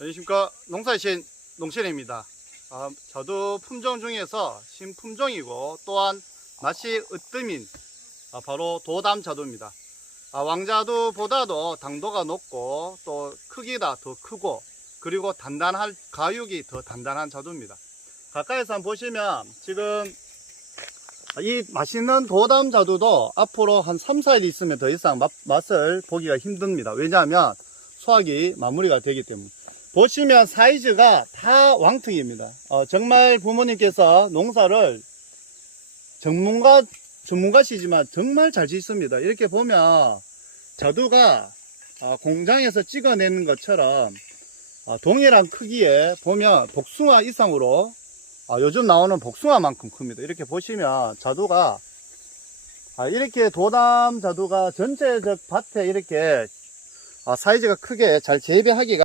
안녕하십니까 농사신 농신입니다. 아, 저도 품종 중에서 신품종이고 또한 맛이 으뜸인 아, 바로 도담 자두입니다. 아, 왕자두보다도 당도가 높고 또 크기가 더 크고 그리고 단단한 가육이 더 단단한 자두입니다. 가까이서 한번 보시면 지금 이 맛있는 도담 자두도 앞으로 한 3, 4일 있으면 더 이상 맛, 맛을 보기가 힘듭니다. 왜냐하면 수확이 마무리가 되기 때문에. 보시면 사이즈가 다 왕특입니다. 어, 정말 부모님께서 농사를 전문가, 전문가시지만 정말 잘 짓습니다. 이렇게 보면 자두가 어, 공장에서 찍어내는 것처럼 어, 동일한 크기에 보면 복숭아 이상으로 아, 요즘 나오는 복숭아만큼 큽니다. 이렇게 보시면 자두가 아, 이렇게 도담 자두가 전체적 밭에 이렇게 아, 사이즈가 크게 잘 재배하기가